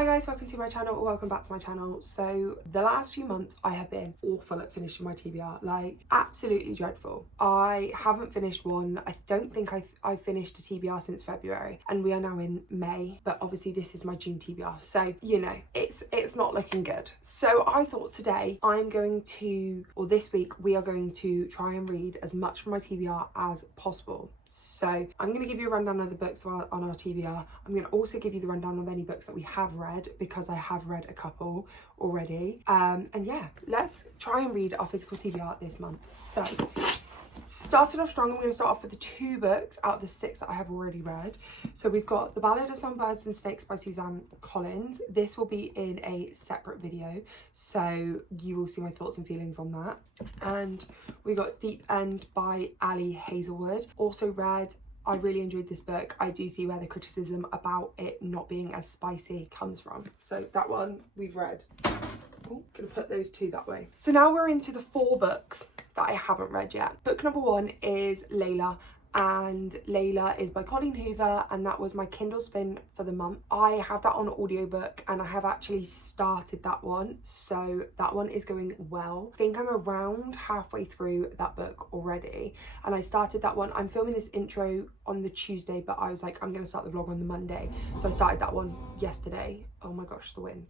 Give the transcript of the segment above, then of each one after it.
Hi guys, welcome to my channel or welcome back to my channel. So the last few months I have been awful at finishing my TBR, like absolutely dreadful. I haven't finished one. I don't think I've finished a TBR since February and we are now in May, but obviously this is my June TBR. So, you know, it's not looking good. So I thought today this week we are going to try and read as much from my TBR as possible. So I'm going to give you a rundown of the books on our TBR. I'm going to also give you the rundown of any books that we have read because I have read a couple already. And yeah, let's try and read our physical TBR this month. So starting off strong, I'm going to start off with the 2 books out of the 6 that I have already read. So we've got The Ballad of Songbirds and Snakes by Suzanne Collins. This will be in a separate video, so you will see my thoughts and feelings on that. And we got Deep End by Ali Hazelwood. Also read. I really enjoyed this book. I do see where the criticism about it not being as spicy comes from. So that one we've read. Oh, gonna put those 2 that way. So now we're into the 4 books that I haven't read yet. Book number 1 is Layla, and Layla is by Colleen Hoover, and that was my Kindle spin for the month. I have that on audiobook and I have actually started that one, so that one is going well. I think I'm around halfway through that book already, and I started that one. I'm filming this intro on the Tuesday, but I was like, I'm gonna start the vlog on the Monday, so I started that one yesterday. Oh my gosh, the wind.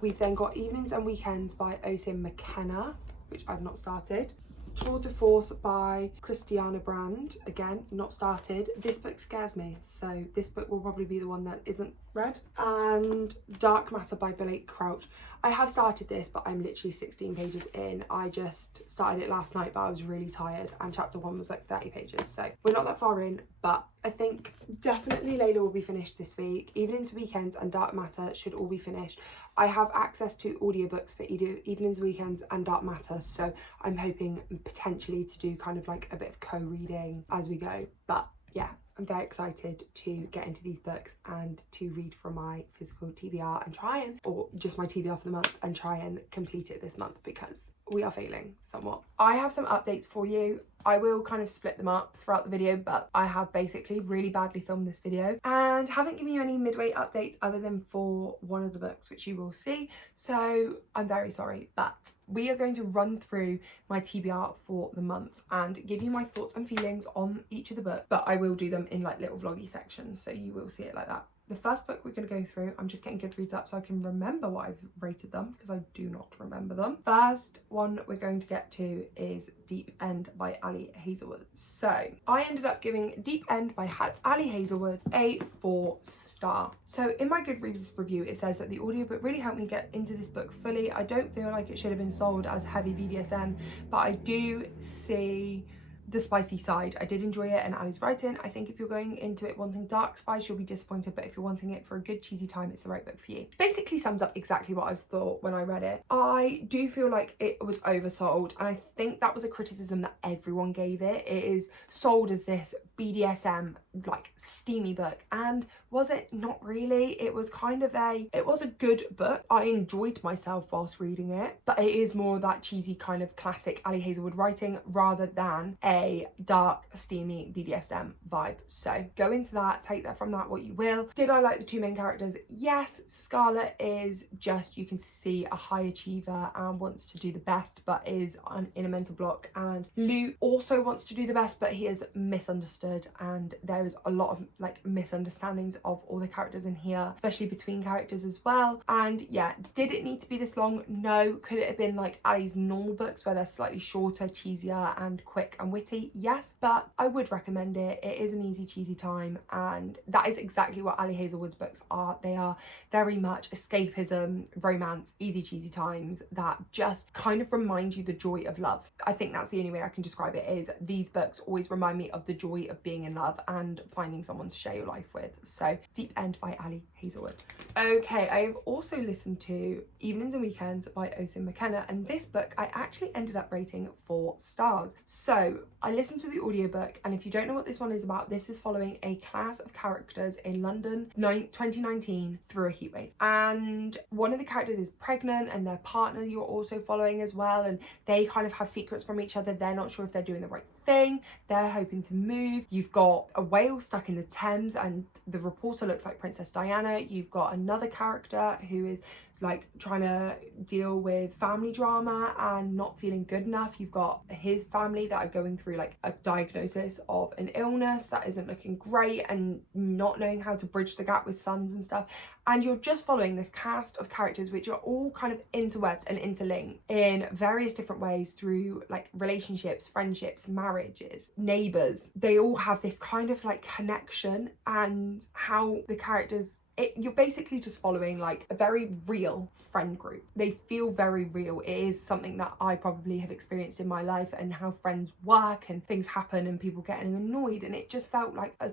We've then got Evenings and Weekends by Osim McKenna, which I've not started. Tour de Force by Christiana Brand, again not started. This book scares me, so this book will probably be the one that isn't read. And Dark Matter by Blake Crouch. I have started this, but I'm literally 16 pages in. I just started it last night, but I was really tired, and chapter 1 was like 30 pages, so we're not that far in, but I think definitely Layla will be finished this week. Evenings, Weekends and Dark Matter should all be finished. I have access to audiobooks for Evenings, Weekends and Dark Matter, so I'm hoping potentially to do kind of like a bit of co-reading as we go. But yeah, I'm very excited to get into these books and to read from my physical TBR and or just my TBR for the month, and try and complete it this month because we are failing somewhat. I have some updates for you. I will kind of split them up throughout the video, but I have basically really badly filmed this video and haven't given you any midway updates other than for one of the books, which you will see. So I'm very sorry, but we are going to run through my TBR for the month and give you my thoughts and feelings on each of the books, but I will do them in like little vloggy sections, so you will see it like that. The first book we're going to go through, I'm just getting Goodreads up so I can remember what I've rated them, because I do not remember them. First one we're going to get to is Deep End by Ali Hazelwood. So I ended up giving Deep End by Ali Hazelwood a 4-star. So in my Goodreads review, it says that the audiobook really helped me get into this book fully. I don't feel like it should have been sold as heavy BDSM, but I do see the spicy side. I did enjoy it, and Ali's writing. I think if you're going into it wanting dark spice, you'll be disappointed, but if you're wanting it for a good cheesy time, it's the right book for you. Basically sums up exactly what I thought when I read it. I do feel like it was oversold, and I think that was a criticism that everyone gave it. It is sold as this BDSM like steamy book, and was it? Not really. It was kind of it was a good book. I enjoyed myself whilst reading it, but it is more that cheesy kind of classic Ali Hazelwood writing rather than a dark steamy BDSM vibe. So go into that, take that from that what you will. Did I like the 2 main characters? Yes. Scarlett is just, you can see, a high achiever and wants to do the best but is in a mental block, and Luke also wants to do the best but he is misunderstood, and there is a lot of like misunderstandings of all the characters in here, especially between characters as well. And yeah, did it need to be this long? No. Could it have been like Ali's normal books where they're slightly shorter, cheesier and quick and witty? Yes, but I would recommend it. It is an easy cheesy time, and that is exactly what Ali Hazelwood's books are. They are very much escapism, romance, easy cheesy times that just kind of remind you the joy of love. I think that's the only way I can describe it, is these books always remind me of the joy of being in love and finding someone to share your life with. So Deep End by Ali Hazelwood. Okay, I have also listened to Evenings and Weekends by Osim McKenna, and this book I actually ended up rating 4 stars. So I listened to the audiobook, and if you don't know what this one is about, this is following a class of characters in London 2019 through a heatwave, and one of the characters is pregnant, and their partner you're also following as well, and they kind of have secrets from each other. They're not sure if they're doing the right thing, they're hoping to move, You've got a whale stuck in the Thames and the reporter looks like Princess Diana. You've got another character who is like trying to deal with family drama and not feeling good enough. You've got his family that are going through like a diagnosis of an illness that isn't looking great and not knowing how to bridge the gap with sons and stuff. And you're just following this cast of characters which are all kind of interwebbed and interlinked in various different ways through like relationships, friendships, marriages, neighbours. They all have this kind of like connection, and how the characters, you're basically just following like a very real friend group. They feel very real. It is something that I probably have experienced in my life, and how friends work and things happen and people getting annoyed, and it just felt like a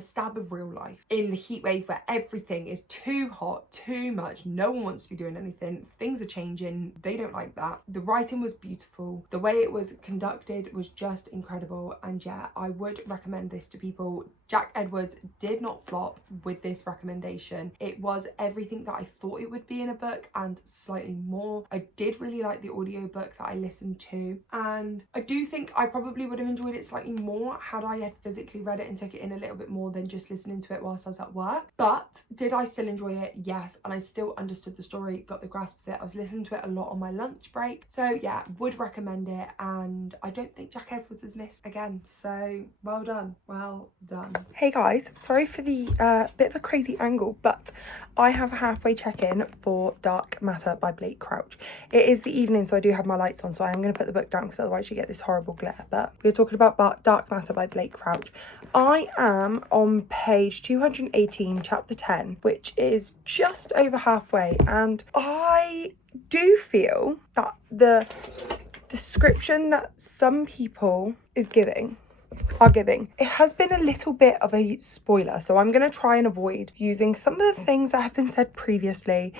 stab of real life in the heat wave where everything is too hot, too much, no one wants to be doing anything, things are changing, they don't like that. The writing was beautiful, the way it was conducted was just incredible, and yeah, I would recommend this to people. Jack Edwards did not flop with this recommendation. It was everything that I thought it would be in a book and slightly more. I did really like the audiobook that I listened to, and I do think I probably would have enjoyed it slightly more had I had physically read it and took it in a little bit more than just listening to it whilst I was at work. But did I still enjoy it? Yes, and I still understood the story, got the grasp of it. I was listening to it a lot on my lunch break. So yeah, would recommend it, and I don't think Jack Edwards has missed again. So well done, well done. Hey guys, sorry for the bit of a crazy angle, but I have a halfway check-in for Dark Matter by Blake Crouch. It is the evening, so I do have my lights on, so I am going to put the book down because otherwise you get this horrible glare. But we're talking about Dark Matter by Blake Crouch. I am on page 218, chapter 10, which is just over halfway, and I do feel that the description that some people are giving, it has been a little bit of a spoiler, so I'm going to try and avoid using some of the things that have been said previously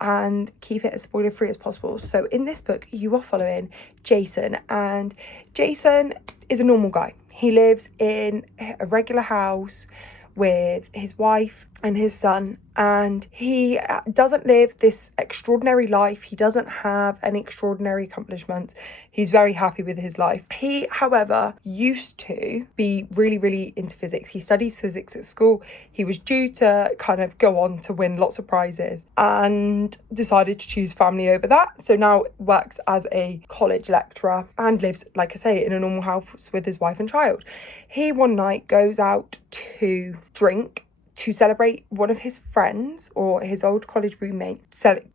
and keep it as spoiler free as possible. So in this book you are following Jason, and Jason is a normal guy. He lives in a regular house with his wife and his son, and he doesn't live this extraordinary life. He doesn't have any extraordinary accomplishments. He's very happy with his life. He, however, used to be really, really into physics. He studies physics at school. He was due to kind of go on to win lots of prizes and decided to choose family over that. So now works as a college lecturer and lives, like I say, in a normal house with his wife and child. He one night goes out to drink to celebrate one of his friends or his old college roommate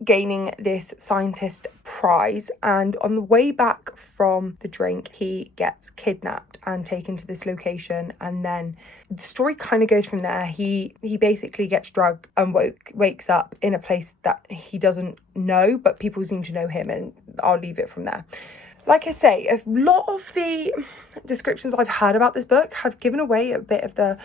gaining this scientist prize, and on the way back from the drink he gets kidnapped and taken to this location, and then the story kind of goes from there. He basically gets drugged and wakes up in a place that he doesn't know, but people seem to know him, and I'll leave it from there. Like I say, a lot of the descriptions I've had about this book have given away a bit of the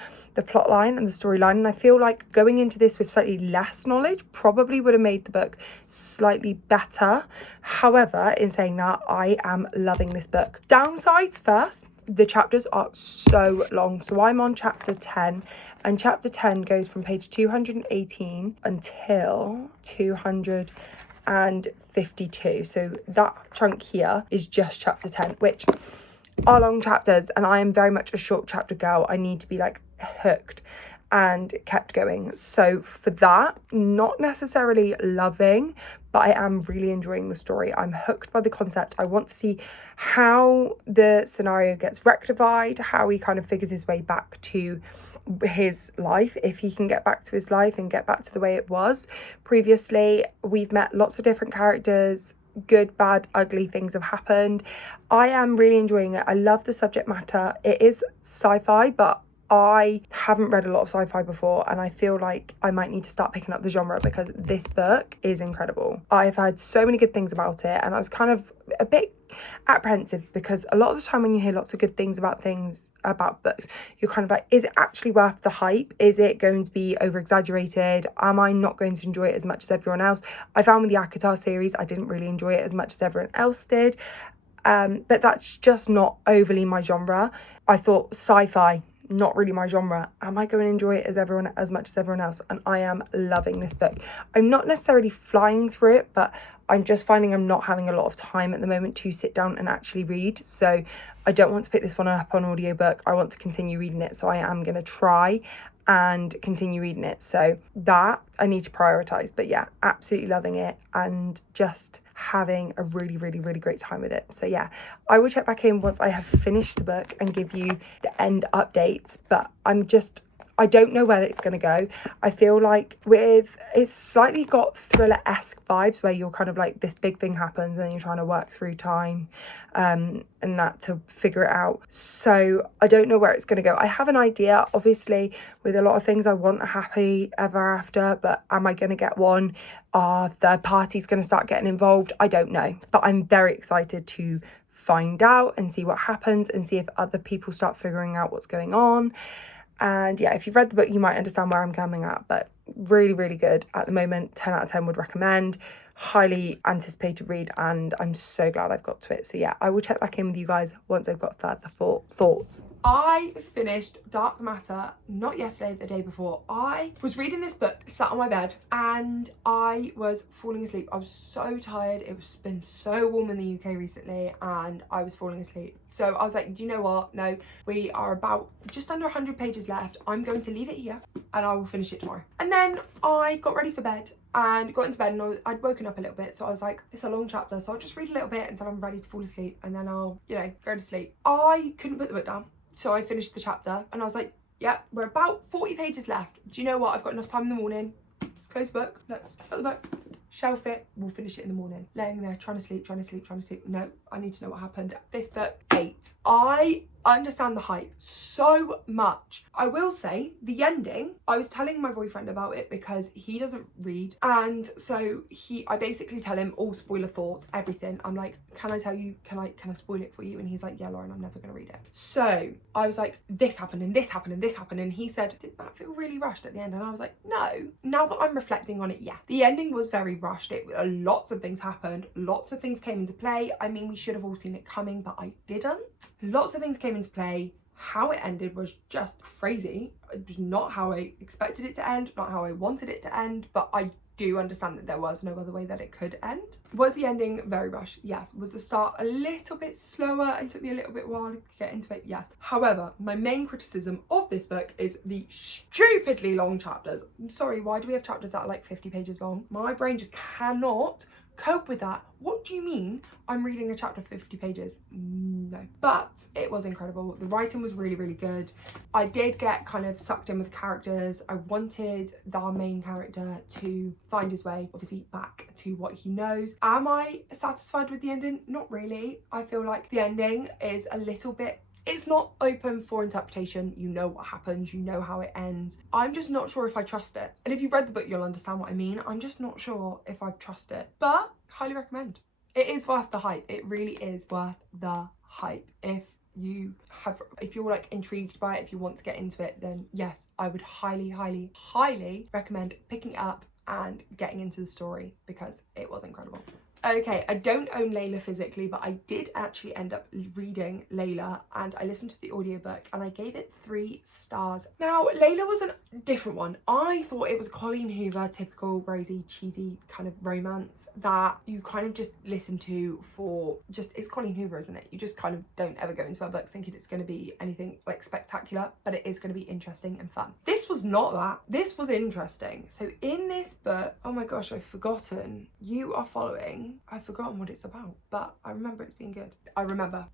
plot line and the storyline, and I feel like going into this with slightly less knowledge probably would have made the book slightly better. However, in saying that, I am loving this book. Downsides first, the chapters are so long. So I'm on chapter 10, and chapter 10 goes from page 218 until 252. So that chunk here is just chapter 10, which are long chapters, and I am very much a short chapter girl. I need to be like hooked and kept going. So for that, not necessarily loving, but I am really enjoying the story. I'm hooked by the concept. I want to see how the scenario gets rectified, how he kind of figures his way back to his life, if he can get back to his life and get back to the way it was previously. We've met lots of different characters. Good, bad, ugly things have happened. I am really enjoying it. I love the subject matter. It is sci-fi, but I haven't read a lot of sci-fi before, and I feel like I might need to start picking up the genre because this book is incredible. I've heard so many good things about it, and I was kind of a bit apprehensive because a lot of the time when you hear lots of good things about books, you're kind of like, is it actually worth the hype? Is it going to be over exaggerated? Am I not going to enjoy it as much as everyone else? I found with the Akatar series, I didn't really enjoy it as much as everyone else did, but that's just not overly my genre. I thought sci-fi, not really my genre. Am I going to enjoy it as much as everyone else? And I am loving this book. I'm not necessarily flying through it, but I'm just finding I'm not having a lot of time at the moment to sit down and actually read. So I don't want to pick this one up on audiobook. I want to continue reading it. So I am going to try and continue reading it. So that I need to prioritize. But yeah, absolutely loving it and just having a really, really, really great time with it. So yeah, I will check back in once I have finished the book and give you the end updates. But I don't know where it's going to go. I feel like it's slightly got thriller-esque vibes where you're kind of like, this big thing happens and you're trying to work through time and that to figure it out. So I don't know where it's going to go. I have an idea, obviously, with a lot of things. I want a happy ever after, but am I going to get one? Are third parties going to start getting involved? I don't know. But I'm very excited to find out and see what happens and see if other people start figuring out what's going on. And yeah, if you've read the book, you might understand where I'm coming at, but really, really good at the moment. 10 out of 10 would recommend. Highly anticipated read, and I'm so glad I've got to it. So yeah, I will check back in with you guys once I've got further thoughts. I finished Dark Matter, not yesterday, the day before. I was reading this book, sat on my bed, and I was falling asleep. I was so tired. It's been so warm in the UK recently, and I was falling asleep. So I was like, do you know what? No, we are about just under 100 pages left. I'm going to leave it here and I will finish it tomorrow. And then I got ready for bed and got into bed, and I'd woken up a little bit. So I was like, it's a long chapter, so I'll just read a little bit until I'm ready to fall asleep, and then I'll, go to sleep. I couldn't put the book down. So I finished the chapter and I was like, yeah, we're about 40 pages left. Do you know what? I've got enough time in the morning. Let's close the book. Let's put the book, shelf it. We'll finish it in the morning. Laying there, trying to sleep. No, I need to know what happened. This book, 8. I understand the hype so much. I will say the ending, I was telling my boyfriend about it because he doesn't read, and so I basically tell him all spoiler thoughts, everything. I'm like, can I tell you, can I spoil it for you? And he's like, yeah, Lauren, I'm never gonna read it. So I was like, this happened and this happened and this happened, and he said, did that feel really rushed at the end? And I was like, no. Now that I'm reflecting on it, yeah, the ending was very rushed. Lots of things happened, lots of things came into play. I mean, we should have all seen it coming, but I didn't. Lots of things came into play. How it ended was just crazy. It was not how I expected it to end, not how I wanted it to end, but I do understand that there was no other way that it could end. Was the ending very rushed? Yes. Was the start a little bit slower and took me a little bit while to get into it? Yes. However, my main criticism of this book is the stupidly long chapters. I'm sorry, why do we have chapters that are like 50 pages long? My brain just cannot cope with that. What do you mean I'm reading a chapter 50 pages? No. But it was incredible. The writing was really, really good. I did get kind of sucked in with the characters. I wanted our main character to find his way, obviously, back to what he knows. Am I satisfied with the ending? Not really. I feel like the ending is a little bit, it's not open for interpretation. You know what happens, you know how it ends. I'm just not sure if I trust it. And if you've read the book, you'll understand what I mean. I'm just not sure if I trust it, but highly recommend. It is worth the hype. It really is worth the hype. If you're like intrigued by it, if you want to get into it, then yes, I would highly, highly, highly recommend picking it up and getting into the story because it was incredible. Okay, I don't own Layla physically, but I did actually end up reading Layla, and I listened to the audiobook and I gave it 3 stars. Now, Layla was a different one. I thought it was Colleen Hoover, typical rosy, cheesy kind of romance that you kind of just listen to for it's Colleen Hoover, isn't it? You just kind of don't ever go into her books thinking it's going to be anything like spectacular, but it is going to be interesting and fun. This was not that. This was interesting. So in this book, oh my gosh, I've forgotten. I've forgotten what it's about, but I remember it's being good. I remember,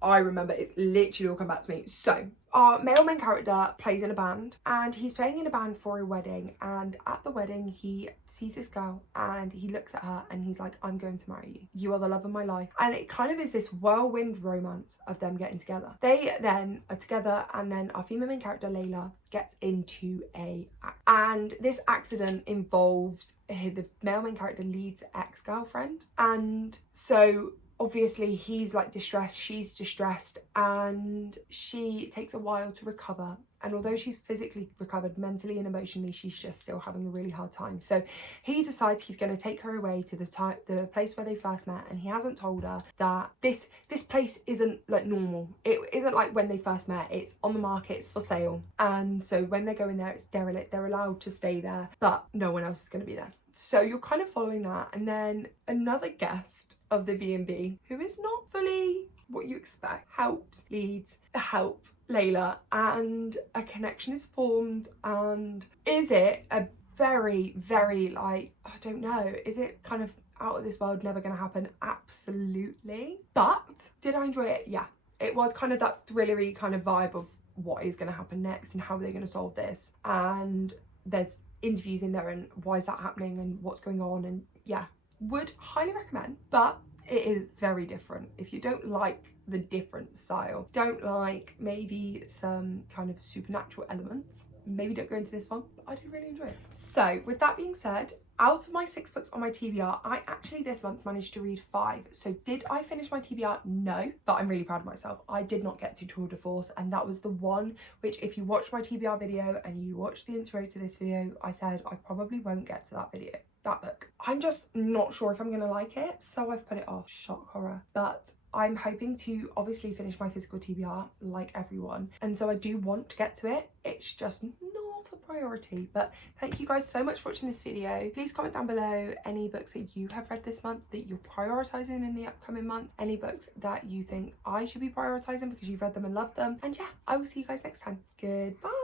it's literally all come back to me. So our male main character plays in a band, and he's playing in a band for a wedding, and at the wedding he sees this girl and he looks at her and he's like, I'm going to marry you. You are the love of my life. And it kind of is this whirlwind romance of them getting together. They then are together, and then our female main character Layla gets into and this accident involves the male main character Lead's ex-girlfriend, and so obviously he's like distressed, she's distressed, and she takes a while to recover. And although she's physically recovered, mentally and emotionally, she's just still having a really hard time. So he decides he's going to take her away to the place where they first met, and he hasn't told her that this place isn't like normal. It isn't like when they first met. It's on the market, it's for sale. And so when they go in there, it's derelict. They're allowed to stay there, but no one else is going to be there. So you're kind of following that, and then another guest of the B&B who is not fully what you expect leads help Layla, and a connection is formed. And is it a very, very, like, I don't know, is it kind of out of this world, never gonna happen? Absolutely. But did I enjoy it? Yeah. It was kind of that thrillery kind of vibe of what is gonna happen next and how they're gonna solve this, and there's interviews in there and why is that happening and what's going on, and yeah, would highly recommend. But it is very different. If you don't like the different style, don't like maybe some kind of supernatural elements, maybe don't go into this one. But I did really enjoy it. So with that being said, out of my 6 books on my TBR, I actually this month managed to read 5. So did I finish my TBR? No, but I'm really proud of myself. I did not get to Tour de Force, and that was the one which, if you watched my TBR video and you watched the intro to this video, I said I probably won't get to that book. I'm just not sure if I'm gonna like it, so I've put it off. Shock horror. But I'm hoping to obviously finish my physical TBR like everyone, and so I do want to get to it. It's just not a priority. But thank you guys so much for watching this video. Please comment down below any books that you have read this month that you're prioritizing in the upcoming month, any books that you think I should be prioritizing because you've read them and loved them. And yeah, I will see you guys next time. Goodbye.